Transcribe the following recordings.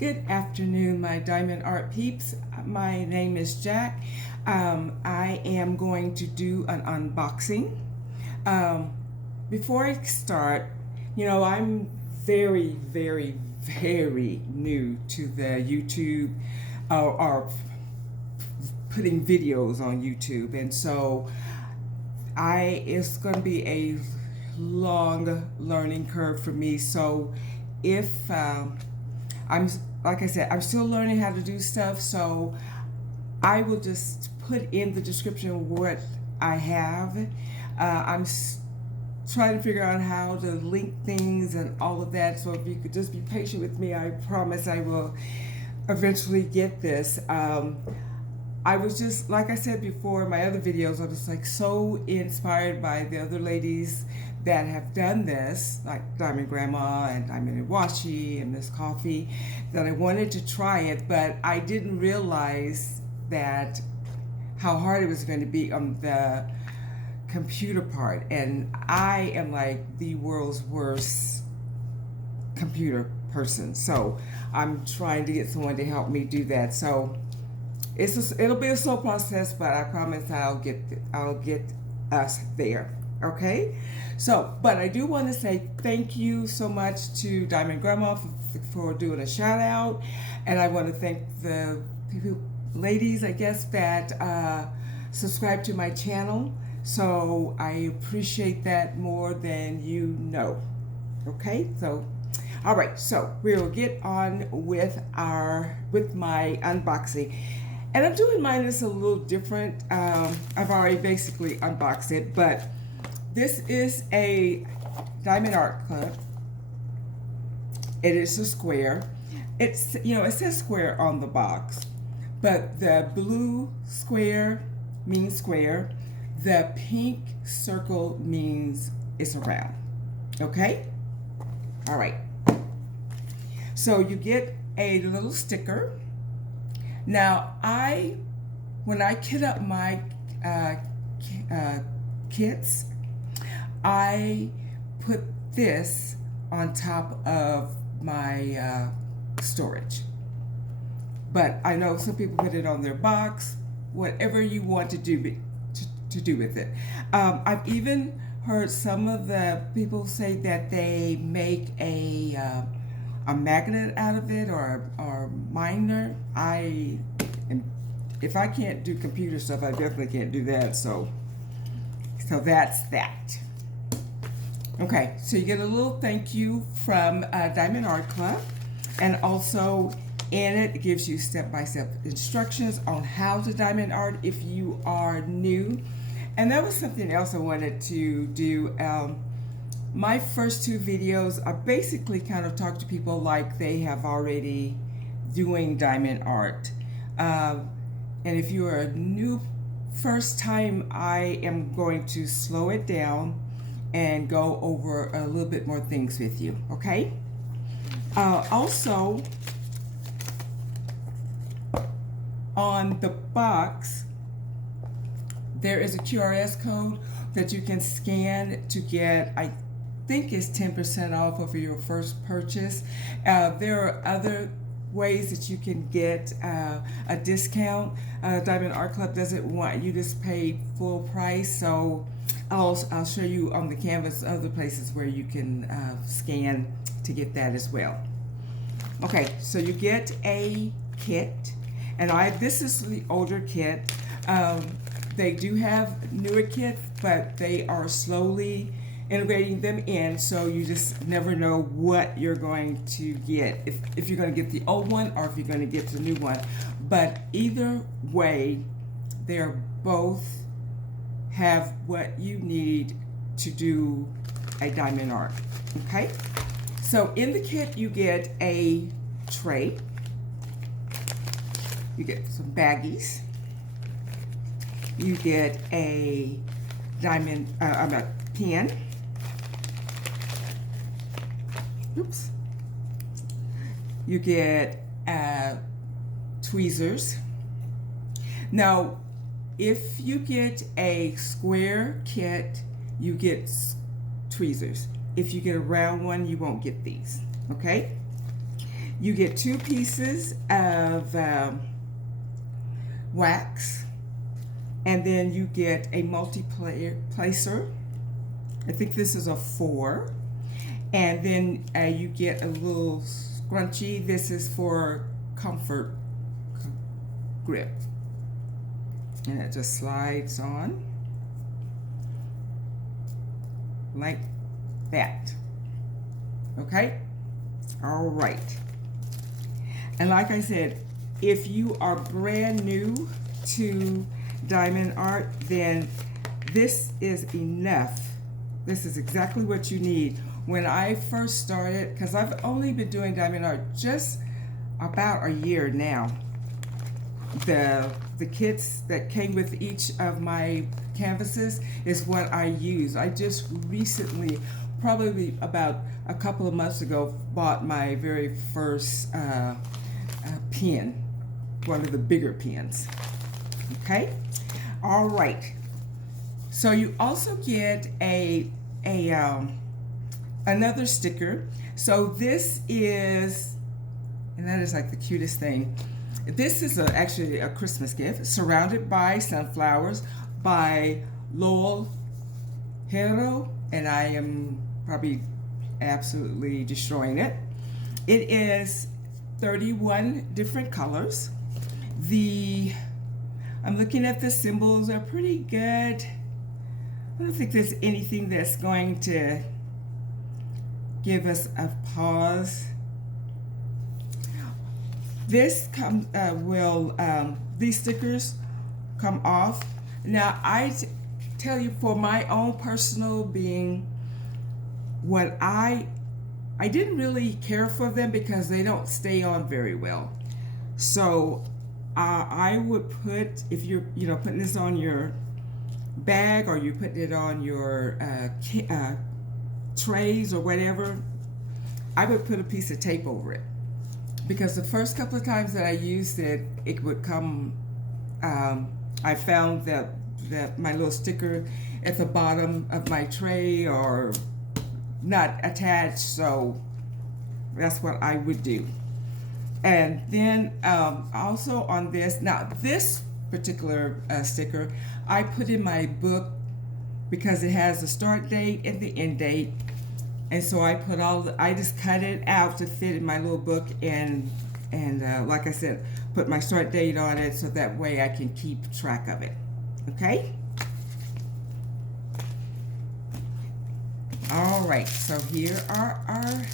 Good afternoon, my diamond art peeps. My name is Jack. I am going to do an unboxing. Before I start, I'm very new to the YouTube or putting videos on YouTube, and so it's going to be a long learning curve for me. So if like I said, I'm still learning how to do stuff, so I will just put in the description what I have. I'm trying to figure out how to link things and all of that, so if you could just be patient with me, I promise I will eventually get this. I was just, like I said before in my other videos, I was like so inspired by the other ladies that have done this, like Diamond Grandma and Diamond Iwashi and Miss Coffee, that I wanted to try it, but I didn't realize that how hard it was going to be on the computer part, and I am like the world's worst computer person, so I'm trying to get someone to help me do that. So it'll be a slow process, but I promise I'll get us there. Okay, so but I do want to say thank you so much to Diamond Grandma for doing a shout out, and I want to thank the ladies, I guess, that subscribe to my channel. So I appreciate that more than you know. Okay, so all right, so we'll get on with my unboxing. And I'm doing mine is a little different. I've already basically unboxed it, but this is a Diamond Art Club. It is a square. It says square on the box, but the blue square means square. The pink circle means it's a round. Okay? All right. So you get a little sticker. Now, when I kit up my kits, I put this on top of my storage. But I know some people put it on their box, whatever you want to do with it. I've even heard some of the people say that they make a magnet out of it or minder. If I can't do computer stuff, I definitely can't do that. So that's that. Okay, so you get a little thank you from Diamond Art Club, and also in it, it gives you step-by-step instructions on how to diamond art if you are new. And that was something else I wanted to do. My first two videos, I basically kind of talk to people like they have already doing diamond art. And if you are a new first time, I am going to slow it down and go over a little bit more things with you, okay? Also, on the box, there is a QRS code that you can scan to get, I think it's 10% off of your first purchase. There are other ways that you can get a discount. Diamond Art Club doesn't want you to pay full price, so I'll show you on the canvas other places where you can scan to get that as well. Okay, so you get a kit, and this is the older kit. They do have newer kits, but they are slowly integrating them in, so you just never know what you're going to get, if you're going to get the old one or if you're going to get the new one. But either way, they're both have what you need to do a diamond art. Okay, so in the kit you get a tray, you get some baggies, you get a diamond a pen, oops, you get tweezers. Now if you get a square kit, you get tweezers. If you get a round one, you won't get these. Okay, You get 2 pieces of wax, and then you get a multi-placer. I think this is a 4. And then you get a little scrunchie. This is for comfort grip. And it just slides on like that. Okay? All right. And like I said, if you are brand new to diamond art, then this is enough. This is exactly what you need. When I first started, because I've only been doing diamond art just about a year now, the kits that came with each of my canvases is what I use. I just recently, probably about a couple of months ago, bought my very first pen, one of the bigger pens. Okay, all right. So you also get another sticker. So this is, and that is like the cutest thing. This is actually a Christmas gift. Surrounded by Sunflowers by Lowell, Herrero, and I am probably absolutely destroying it. It is 31 different colors. I'm looking at the symbols, are pretty good. I don't think there's anything that's going to give us a pause. This these stickers come off. Now I tell you, for my own personal being, what I didn't really care for them because they don't stay on very well. So I would put, if you're putting this on your bag or you put it on your trays or whatever, I would put a piece of tape over it, because the first couple of times that I used it, it would come, I found that my little sticker at the bottom of my tray or not attached, so that's what I would do. And then also on this, now this particular sticker, I put in my book because it has the start date and the end date. And so I just cut it out to fit in my little book, and like I said, put my start date on it so that way I can keep track of it. Okay? All right, so here are our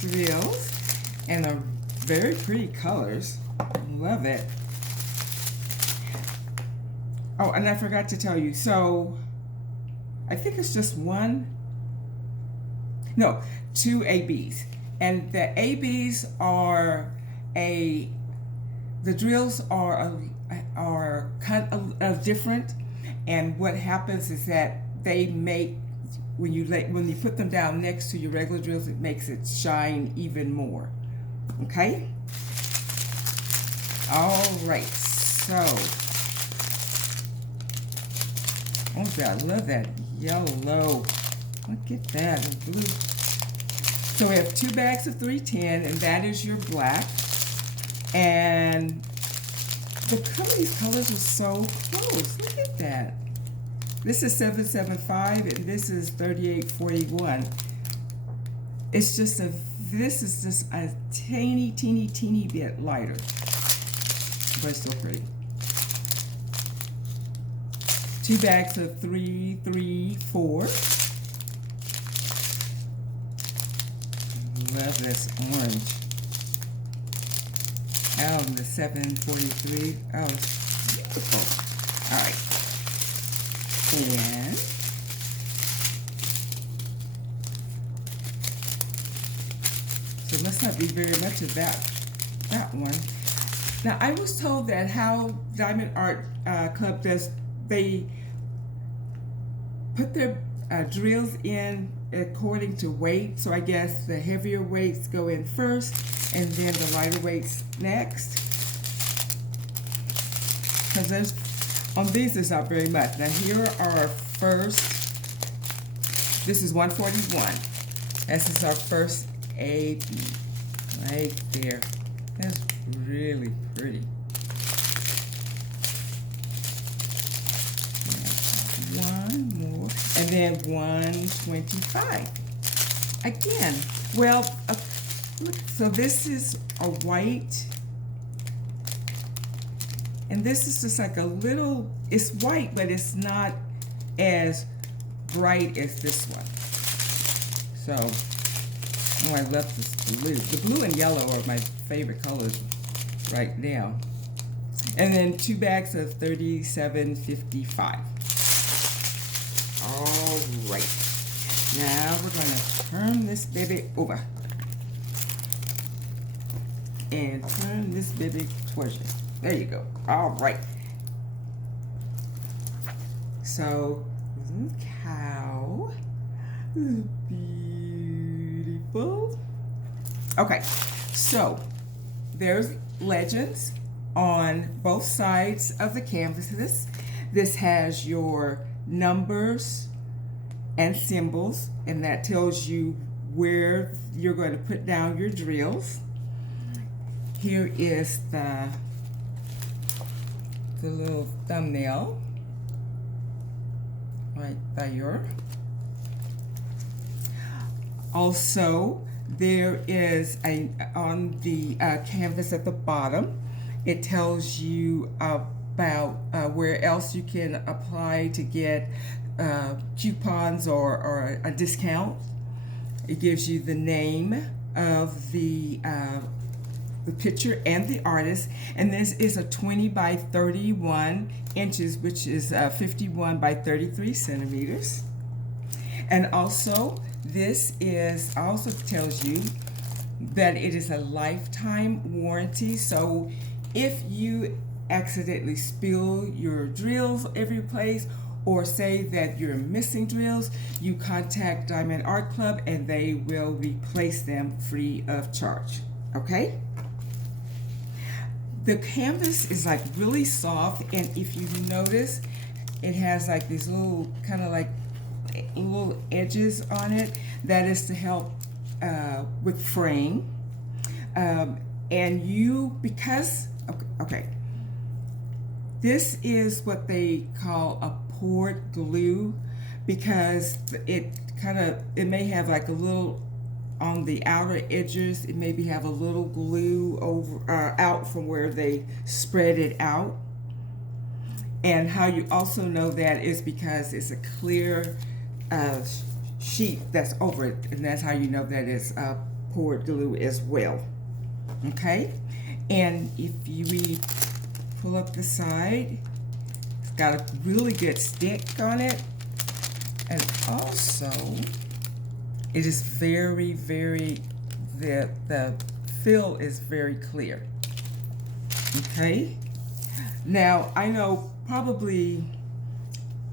drills, and they're very pretty colors. Love it. Oh, and I forgot to tell you, so I think it's just two ABs. And the ABs are the drills are cut different, and what happens is that they make, when you put them down next to your regular drills, it makes it shine even more. Okay? All right, so, oh God, I love that yellow. Look at that, and blue. So we have 2 bags of 310, and that is your black. And these colors are so close. Look at that. This is 775, and this is 3841. This is just a teeny bit lighter, but it's still pretty. 2 bags of 334. Love this orange. Oh, the 743. Oh, it's beautiful. All right. And so it must not be very much of that one. Now, I was told that how Diamond Art Club does, they put their drills in according to weight. So I guess the heavier weights go in first, and then the lighter weights next. Because on these there's not very much. Now here are our first. This is 141. This is our first AB. right there. That's really pretty. One more, and then 125. Again, well, look, so this is a white, and this is just like a little, it's white, but it's not as bright as this one. So, oh, I love this blue. The blue and yellow are my favorite colors right now. And then 2 bags of $37.55. All right. Now we're going to turn this baby over. And turn this baby towards you. There you go. All right. So, look how beautiful. Okay, so there's legends on both sides of the canvases. This has your numbers and symbols, and that tells you where you're going to put down your drills. Here is the little thumbnail right there. Also, there is on the canvas at the bottom, it tells you about where else you can apply to get coupons or a discount. It gives you the name of the picture and the artist, and this is a 20 by 31 inches, which is 51 by 33 centimeters. And also, this also tells you that it is a lifetime warranty. So if you accidentally spill your drills every place, or say that you're missing drills, you contact Diamond Art Club and they will replace them free of charge. Okay? The canvas is like really soft, and if you notice, it has like these little kind of like little edges on it. That is to help with fraying. And because, okay, this is what they call a poured glue, because it may have like a little, on the outer edges, it maybe have a little glue over out from where they spread it out. And how you also know that is because it's a clear sheet that's over it, and that's how you know that it's poured glue as well. Okay, and if you pull up the side, it's got a really good stick on it, and also it is very, very, the fill is very clear. Okay, now I know probably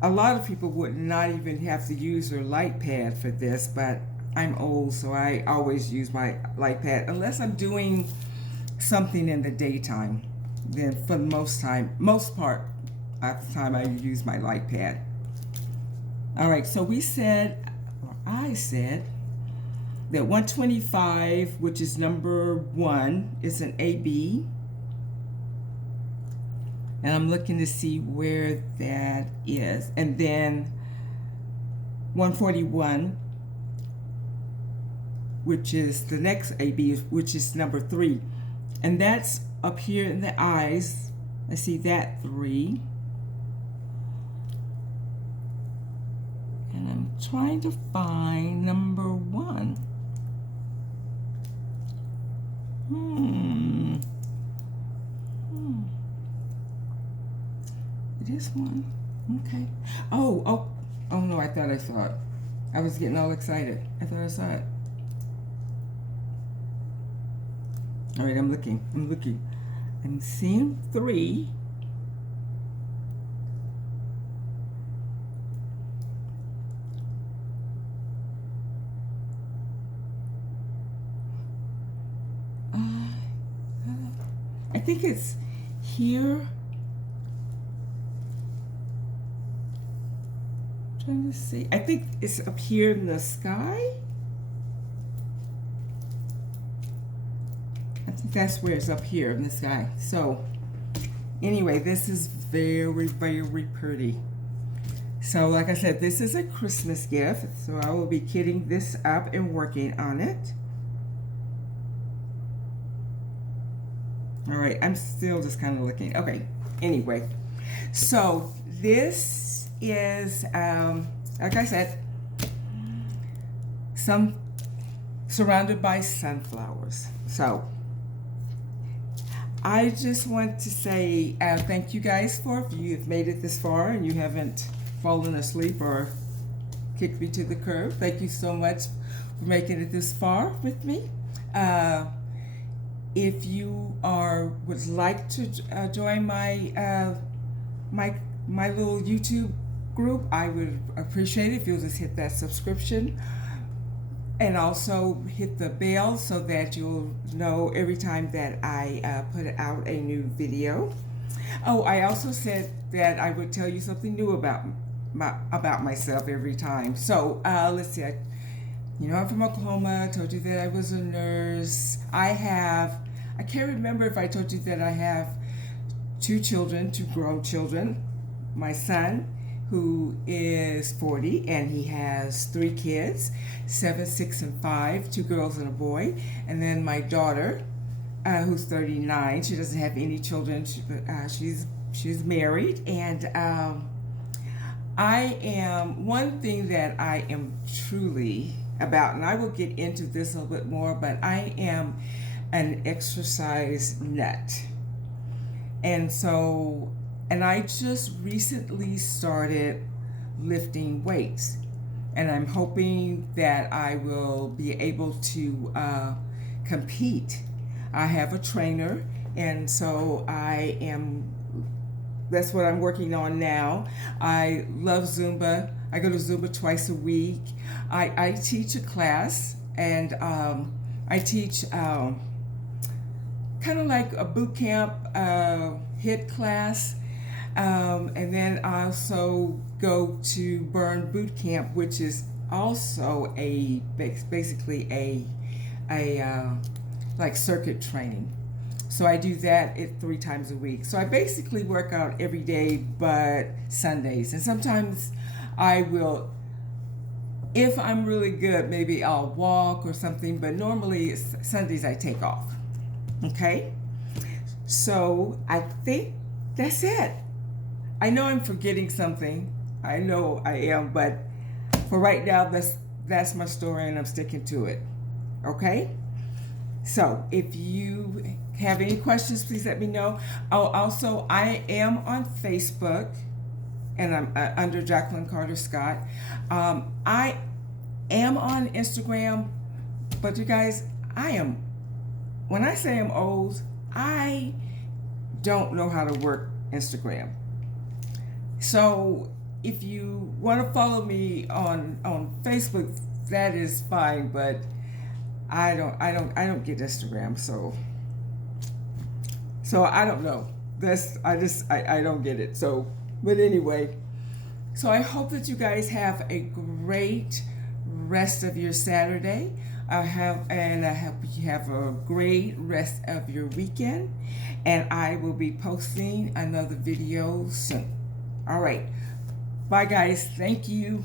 a lot of people would not even have to use their light pad for this, but I'm old, so I always use my light pad unless I'm doing something in the daytime. Then for the most part of the time, I use my light pad. All right, so we said, or I said, that 125, which is number 1, is an AB. And I'm looking to see where that is. And then 141, which is the next AB, which is number 3. And that's up here in the eyes. I see that 3. And I'm trying to find number 1. It is 1. Okay. Oh no, I thought I saw it. I was getting all excited. I thought I saw it. All right, I'm looking. I'm seeing 3. I think it's here. Trying to see. I think it's up here in the sky. think that's where it's up here in the sky. So anyway, this is very, very pretty. So like I said, this is a Christmas gift. So I will be kitting this up and working on it. All right, I'm still just kind of looking. Okay, anyway. So this is, like I said, surrounded by sunflowers. So I just want to say thank you guys for, if you have made it this far and you haven't fallen asleep or kicked me to the curb. Thank you so much for making it this far with me. If you would like to join my my little YouTube group, I would appreciate it if you'll just hit that subscription and also hit the bell so that you'll know every time that I put out a new video. Oh, I also said that I would tell you something new about myself every time. So let's see. I'm from Oklahoma. I told you that I was a nurse. I can't remember if I told you that I have two grown children. My son, who is 40, and he has 3 kids, 7, 6, and 5, 2 girls and a boy. And then my daughter, who's 39. She doesn't have any children. She's married, and one thing that I am truly about, and I will get into this a little bit more, but I am an exercise nut. And I just recently started lifting weights, and I'm hoping that I will be able to compete. I have a trainer, and so that's what I'm working on now. I love Zumba. I go to Zumba twice a week. I teach a class, and I teach kind of like a boot camp HIIT class. And then I also go to Burn Boot Camp, which is also basically a like circuit training. So I do that 3 times a week. So I basically work out every day but Sundays. And sometimes I will, if I'm really good, maybe I'll walk or something, but normally Sundays I take off. Okay? So I think that's it. I know I'm forgetting something. I know I am, but for right now, that's my story, and I'm sticking to it. Okay? So if you have any questions, please let me know. Oh, also, I am on Facebook, and I'm under Jacqueline Carter Scott. I am on Instagram, but you guys, when I say I'm old, I don't know how to work Instagram. So if you want to follow me on Facebook, that is fine, but I don't get Instagram, so I don't know. I don't get it. So, but anyway, so I hope that you guys have a great rest of your Saturday. I hope you have a great rest of your weekend, and I will be posting another video soon. All right. Bye, guys. Thank you.